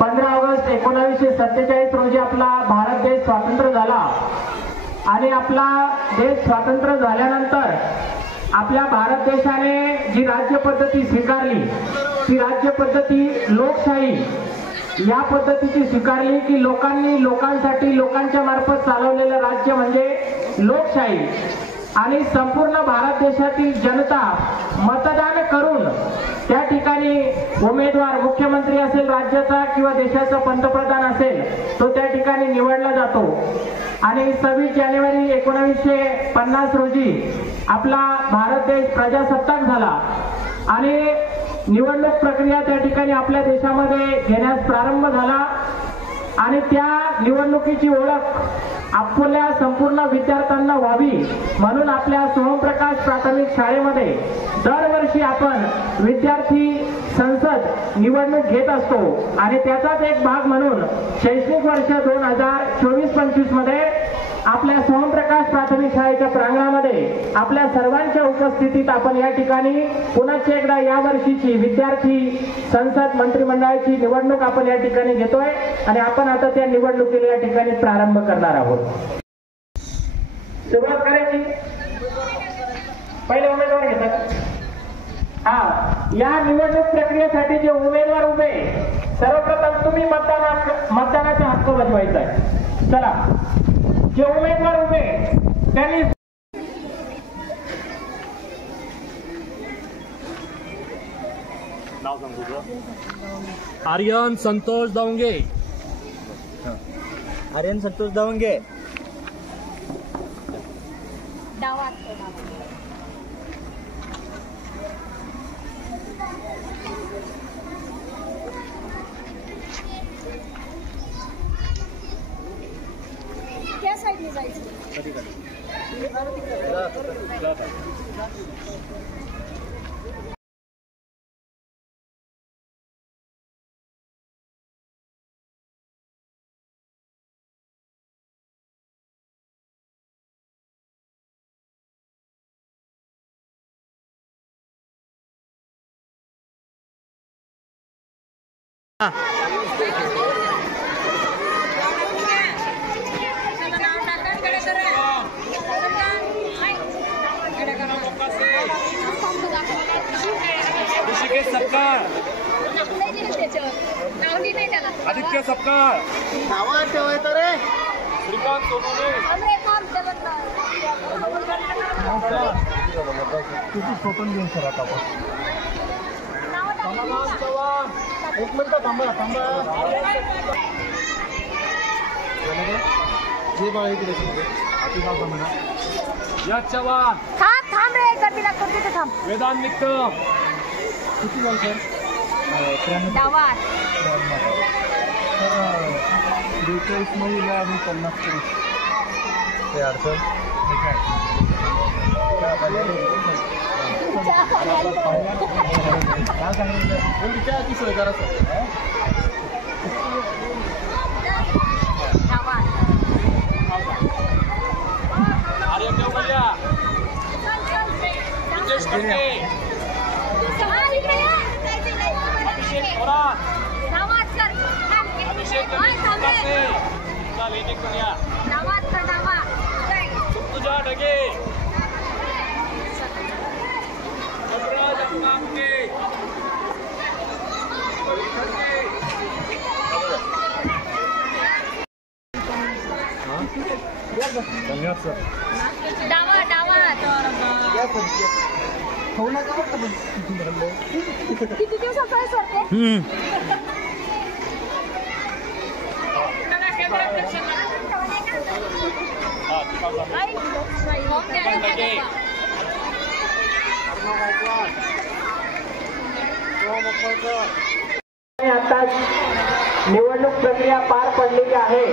15 August 1947 रोजी आपला भारत देश स्वतंत्र झाला आणि आपला देश स्वतंत्र झाल्यानंतर आपल्या भारत देशाने जी राज्य पद्धती स्वीकारली ती राज्य पद्धती लोकशाही या पद्धतीची स्वीकारली की लोकांनी लोकांसाठी लोकांच्या मार्फत चालवलेलं राज्य म्हणजे लोकशाही आणि संपूर्ण भारत देशातील जनता मतदान करून त्या ठिकाणी उमेदवार मुख्यमंत्री असेल राज्याचा किंवा देशाचा पंतप्रधान असेल तो त्या ठिकाणी निवडला जातो आणि 26 जानेवारी 1950 रोजी आपला भारत देश प्रजासत्ताक झाला आणि निवडणूक प्रक्रिया त्या ठिकाणी आपल्या देशामध्ये घेण्यास प्रारंभ झाला आणि त्या निवडणुकीची ओळख आपल्या संपूर्ण विद्यार्थ्यांना व्हावी म्हणून आपल्या सोमप्रकाश प्राथमिक शाळेमध्ये दरवर्षी आपण विद्यार्थी संसद निवडणूक घेत असतो आणि त्याचाच एक भाग म्हणून शैक्षणिक वर्ष 2024-25 मध्ये आपल्या सोमप्रकाश प्राथमिक शाळेच्या प्रांगणामध्ये आपल्या सर्वांच्या उपस्थितीत आपण या ठिकाणी पुन्हा एकदा या वर्षीची विद्यार्थी संसद मंत्रिमंडळाची निवडणूक आपण या ठिकाणी घेतोय आणि आपण आता त्या निवडणुकीला या ठिकाणी प्रारंभ करणार आहोत. सुरुवात करायची. पहिले उमेदवार घेतात. या निवडणूक प्रक्रियेसाठी जे उमेदवार उभे सर्वप्रथम तुम्ही मतदानाचा हक्क बजवायचा आहे. चला जे उमेदवार उभे त्यांनी नाव सांग तुझं. आर्यन संतोष दवंगे. आर्यन संतोष दवंगे. क्या साइड में जायचं. सपकाळ. आदित्य सपकाळ. नाव ठेवायचं रे. श्रीकांत सोनवणे. किती फोटो घेऊन सर आता आपण. समाधान चव्हाण. एक मिनिट थांबा जे बघा इकडे आपली नाव सांगा. यश चव्हाण. थांब रे गर्दी लागतो तिथे थांब. वेदांत निकम. किती झालं सर. डावा. सर 42 महिला आणि 50 पुरुष. ते अडचण काय सांगितलं की सोय करा सर. आर्यन देवगल्या. नितेश खडके. अभिषेक थोरात. अभिषेक तुझा ढगे. अमराज अंगामके. धन्यवाद सर. डावा किती दिवसाचं आहे सर ते. आता निवडणूक प्रक्रिया पार पडलेली आहे.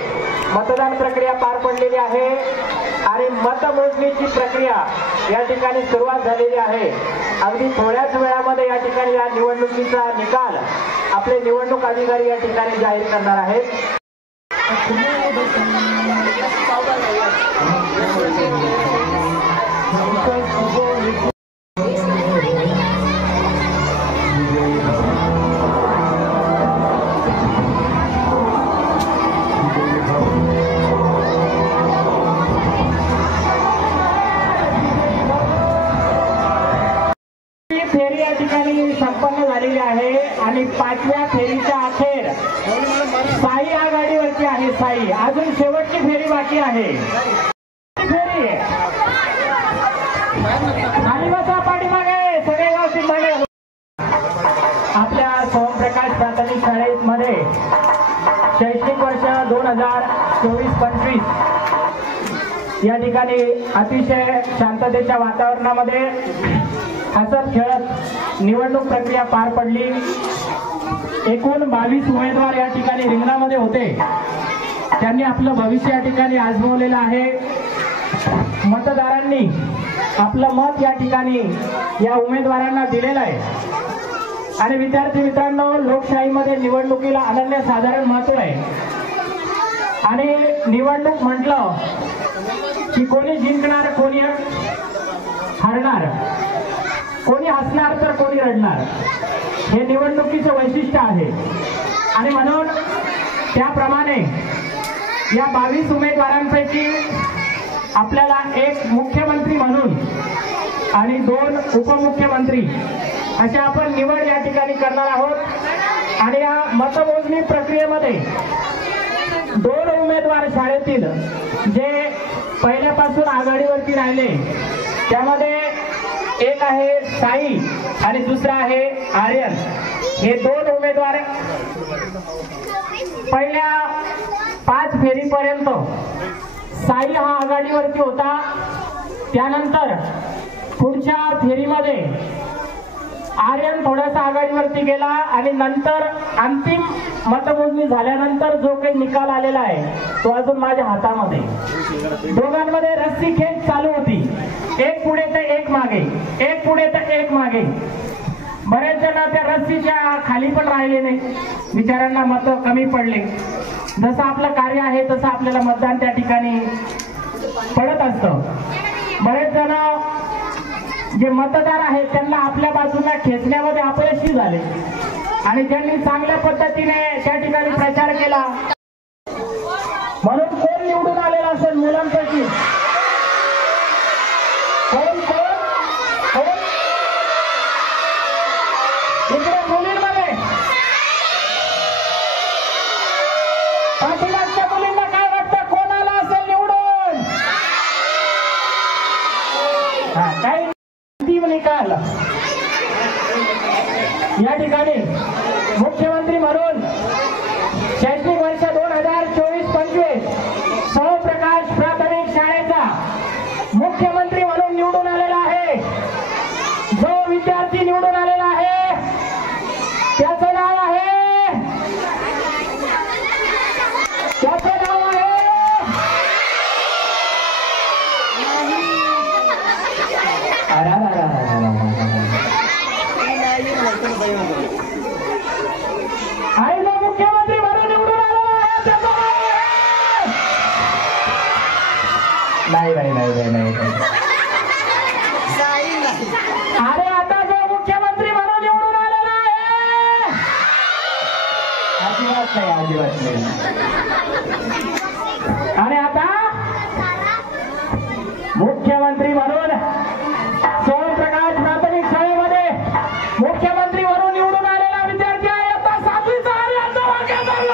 मतदान प्रक्रिया पार पडलेली आहे आणि मतमोजणीची प्रक्रिया या ठिकाणी सुरुवात झालेली आहे. अगदी थोड्याच वेळामध्ये या ठिकाणी या निवडणुकीचा निकाल आपले निवडणूक अधिकारी या ठिकाणी जाहीर करणार आहेत. ठिकाणी संपन्न झालेली आहे आणि 5व्या फेरीच्या अखेर साई आघाडीवरती आहे. साई अजून शेवटची फेरी बाकी आहे. फेरी आणि बसा पाठीमागे सगळे गावची मागे. आपल्या सोमप्रकाश प्राथमिक शाळेमध्ये शैक्षणिक वर्ष 2024-25 या ठिकाणी अतिशय शांततेच्या वातावरणामध्ये हसत खेळत निवडणूक प्रक्रिया पार पडली. एकूण 22 उमेदवार या ठिकाणी रिंगणामध्ये होते. त्यांनी आपलं भविष्य या ठिकाणी आजमावलेलं आहे. मतदारांनी आपलं मत या ठिकाणी या उमेदवारांना दिलेलं आहे. आणि विद्यार्थी मित्रांनो, लोकशाहीमध्ये निवडणुकीला अनन्यसाधारण महत्व आहे. आणि निवडणूक म्हटलं की कोणी जिंकणार, कोणी हरणार, कोणी हसणार तर कोणी रडणार, हे निवडणुकीचं वैशिष्ट्य आहे. आणि म्हणून त्याप्रमाणे या 22 उमेदवारांपैकी आपल्याला एक मुख्यमंत्री म्हणून आणि 2 उपमुख्यमंत्री अशा आपण निवड या ठिकाणी करणार आहोत. आणि या मतमोजणी प्रक्रियेमध्ये 2 उमेदवार शाळेतील जे पहिल्यापासून आघाडीवरती राहिले त्यामध्ये एक आहे साई आणि दुसरा आहे आर्यन. हे 2 उमेदवार पहिल्या 5 फेरीपर्यंत साई हा आघाडीवरती होता. त्यानंतर पुढच्या फेरीमध्ये आर्यन थोडासा आघाडीवरती गेला आणि नंतर अंतिम मतमोजणी झाल्यानंतर जो काही निकाल आलेला आहे तो अजून माझ्या हातामध्ये. दोघांमध्ये रस्सी खेच चालू होती. एक पुढे तर एक मागे, एक पुढे तर एक मागे. बरेच जण त्या रस्सीच्या खाली पण राहिले नाही. बिचाऱ्यांना मत कमी पडले. जसं आपलं कार्य आहे तसं आपल्याला मतदान त्या ठिकाणी पडत असतं. बरेच जण जे मतदार आहेत त्यांना आपल्या बाजूला खेचण्यामध्ये अपयशी झाले आणि ज्यांनी चांगल्या पद्धतीने त्या ठिकाणी प्रचार केला. म्हणून कोण निवडून आलेला असेल मुलांपैकी? कोण कोण कोण इकडे मुलींमध्ये? पाठीमागच्या मुलींना काय वाटतं, कोण आला असेल निवडून? काही अंतिम निकाल या ठिकाणी मुख्यमंत्री म्हणून शैक्षणिक वर्ष 2024-25 सोमप्रकाश प्राथमिक शाळेचा मुख्यमंत्री म्हणून निवडून आलेला आहे. जो विद्यार्थी निवडून आलेला आहे त्याचं नाव आहे, त्याचं नाव आहे आणि जो मुख्यमंत्री म्हणून निवडून आलेला आहे त्याचं नाही. अरे आता जो मुख्यमंत्री म्हणून निवडून आलेला आहे अजिबात नाही. आणि आता मुख्यमंत्री म्हणून सोमप्रकाश प्राथमिक शाळेमध्ये मुख्यमंत्री म्हणून निवडून आलेला विद्यार्थी आहे आता 7वीचा आर्यन वाकेकर.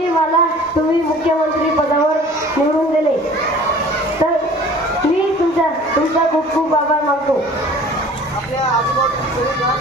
की मला तुम्ही मुख्यमंत्री पदावर निवडून दिले, तर मी तुमचा खूप खूप आभार मानतो. आपल्या आजूबाजूला